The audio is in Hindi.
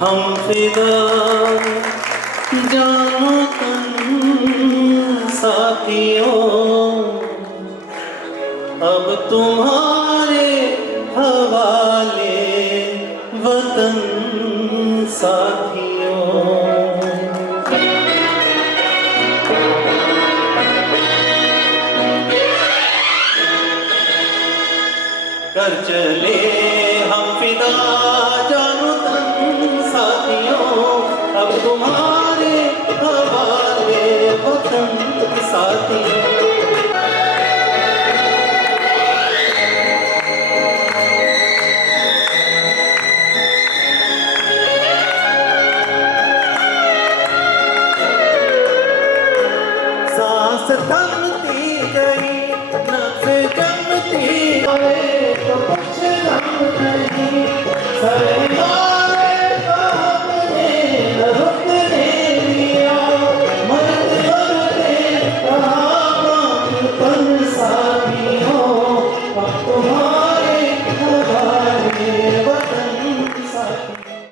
हम फिदा जानो तन साथियों, अब तुम्हारे हवाले वतन साथियों। कर चले हम फिदा जानो तन साथियों, अब तुम्हारे हवाले वतन साथियों।